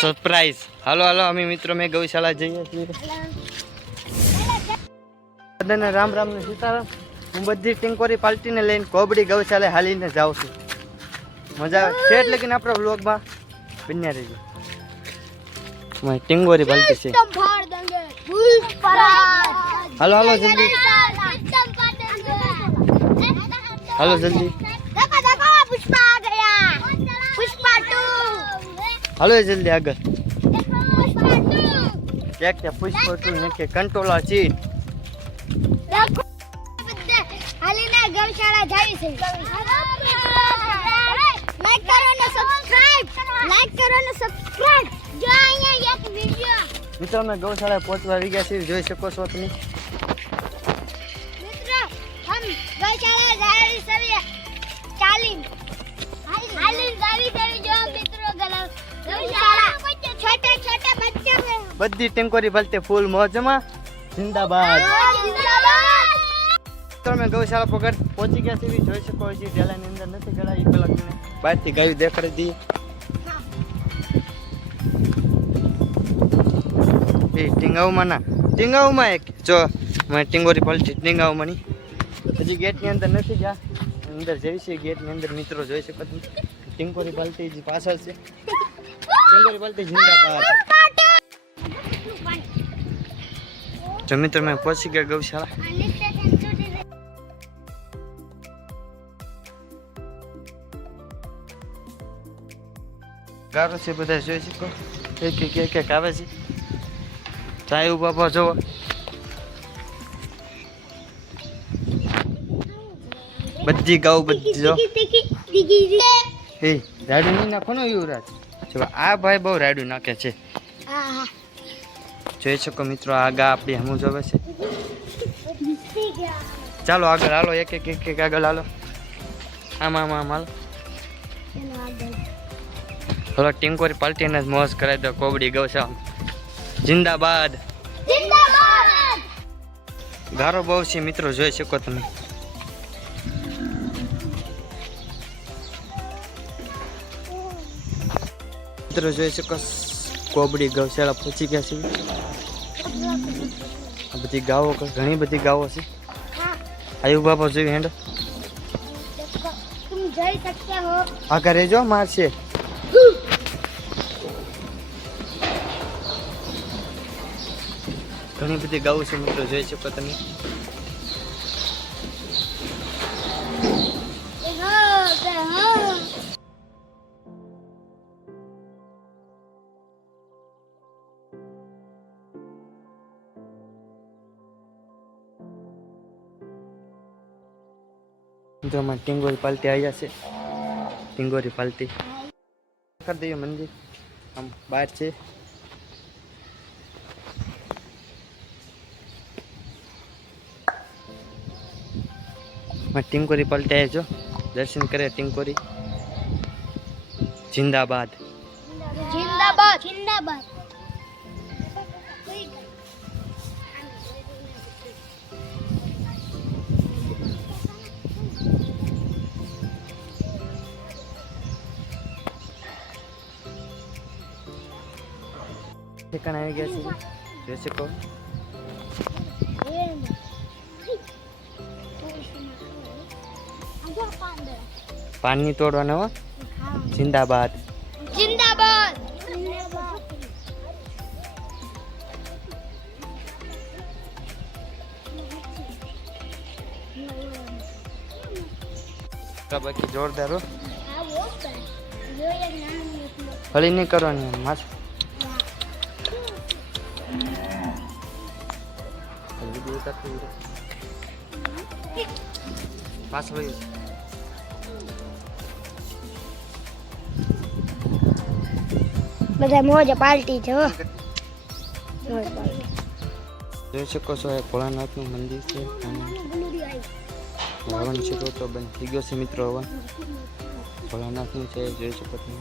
Surprise હાલો હાલો અમે મિત્રો મેં ગૌશાળા જઈએ છીએ. બધાને રામ રામ ને સીતારામ. હું બધી ટિંકોરી પાલટીને લઈને કોબડી ગૌશાળા હાલીને જાઉં છું. મજા આવે. છે એટલે કે આપણા વ્લોગમાં? બન્યા રહેજો. મારી ટિંગોરી પાલટી છે. હાલો હાલો જલ્દી. હાલો જલ્દી. હાલો જલ્દી આગળ. ક્યાંક ત્યાં પુષ્પ હતું ને કે કંટોલા છે. હાલીના ગૌશાળા પહોંચવા આવી છીએ. જોઈ શકો છો તમે બધી ટેન્કોરી ભલતે ફૂલ મોજમાં. જિંદાબાદ. તમે ગૌશાળા પગડ પહોંચી ગયા છે જોઈ શકો છો ડેલાની અંદર નથી ગળા એ પેલા બહારથી ગાયું દેખાડી હતી ટીંગાઉમાં ના. ટીંગાઉમાં એક. જો મેં ટીંગોરી પલટી ટીંગાઉમાં ની. હજી ગેટની અંદર નથી ગયા. અંદર જઈશું ગેટની અંદર મિત્રો જોઈ શકો ટીંગોરી પલટી પાછળ છે. ટીંગોરી તમે જિંદાબાદ જો મિત્રો મેં પહોંચી ગયા ગૌશાળા. ગારો છે બધા જોઈ શકો? એક એક એક એક આવે છે. ચાય બાપા જોવો. બધી ગાઉ બધી જો. એ રાડું નહીં નાખો ને યુવરાજ. જો આ ભાઈ બહુ રાડું નાખે છે. જોઈ શકો મિત્રો આગા આપણી હમું જોવે છે. ચાલો આગળ હાલો એક એક એક એક આગળ હાલો. આમ આમાં આમ હાલો. ટીંકોરી પલટીને જ મોજ કરાવી દો કોબડી ગૌ ગૌશા જિંદાબાદ! ગારો બહુ છે મિત્રો જોઈ શકો તમે. મિત્રો જોઈ શકો કોબડી, ગૌશાળા પહોંચી ગયા છે. આ બધી ગાવો ઘણી બધી ગાવો છે. આયુ બાપા જોયું હેન્ડ હા કરે જો મારશે ઘણી બધી ગાવો છે મિત્રો, જોઈ શકો તમે. જો અમારે ટીંગોરી પાલતી આવ્યા છે ટીંગોરી પાલતી કરી દઈએ મંદિર. આમ બહાર છે. ટીંકોરી પલટાય જો. દર્શન કરે ટીંકોરી જિંદાબાદ. જિંદાબાદ. જિંદાબાદ. ઠેકાણ આવી ગયા છે જોઈ શકો પાનની તોડવાનો હો જિંદાબાદ જિંદાબાદ બાકી જોરદાર હો નહીં કરવાની માસ્ક માસ વીડિયો ઉતારતો વીડિયો. પાછળ વહી જા. બધા મોજ પાર્ટી છે હો જોઈ શકો છો એ ભોળાનાથનું મંદિર છે અને હવન શરૂ તો બંધ થઈ ગયો છે મિત્રો હવન ભોળાનાથનું છે જોઈ શકો તમે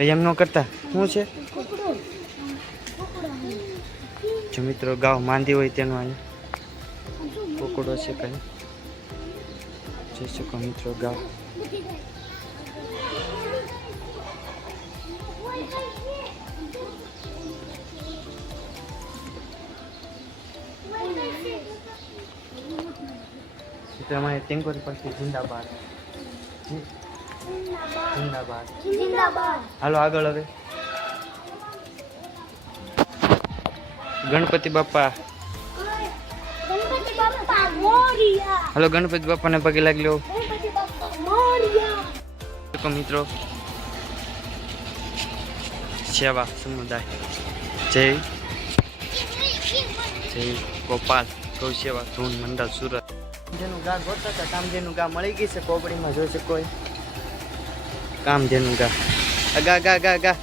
કઈ એમ ન કરતા. શું છે? જો મિત્રો, ગાવ માંદી હોય તેનો અહીંયા કોકડો છે કઈ. જોઈ શકો મિત્રો, ગાવ. અમારે ટેન્કોરી પરથી જિંદાબાદ. જિંદાબાદ. હાલો આગળ હવે. ગણપતિ બાપા. હાલો ગણપતિ બાપાને પગે લાગી લો. મિત્રો. સેવા સમુદાય. જય. જય ગોપાલ. ગૌ સેવા ધૂન મંડળ સુરત. જેનું ગા ગોતતા હતા કામધેનું ગા મળી ગઈ છે કોબડીમાં જોઈ શકો કોઈ કામધેનું ગા ગા ગા ગા. ગા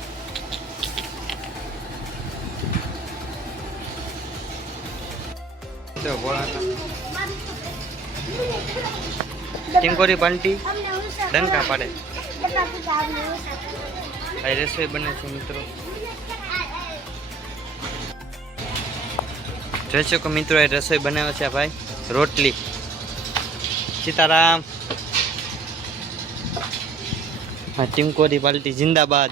ચિંકોરી ઉષા ડંકા પાડે. રસોઈ બને છે મિત્રો. જોઈ શકો મિત્રો એ રસોઈ બનાવે છે ભાઈ. રોટલી. સીતારામ. હા ટીમકોરી પાલટી, જિંદાબાદ.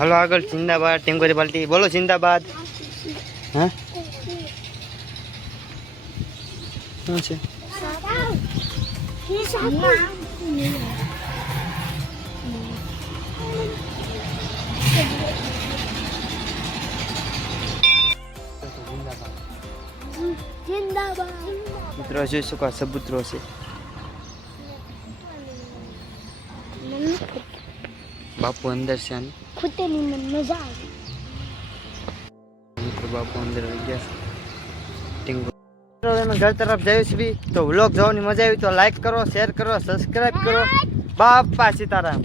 હલો આગળ, જિંદાબાદ ટિંકોરી પાલટી. બોલો, જિંદાબાદ. હા? શું છે? જિંદાબાદ મિત્રો, જોઈ શકો આ સબૂતરો બાપુ અંદર છે આની. ખુતેની મને મજા આવે મિત્રો, બાપુ અંદર આવી ગયા છે. ટીંગો અમે ઘર તરફ જઈએ છીએ તો વ્લોગ જોવાની મજા આવી, તો લાઈક કરો શેર કરો સબસ્ક્રાઇબ કરો. બાપા સીતારામ.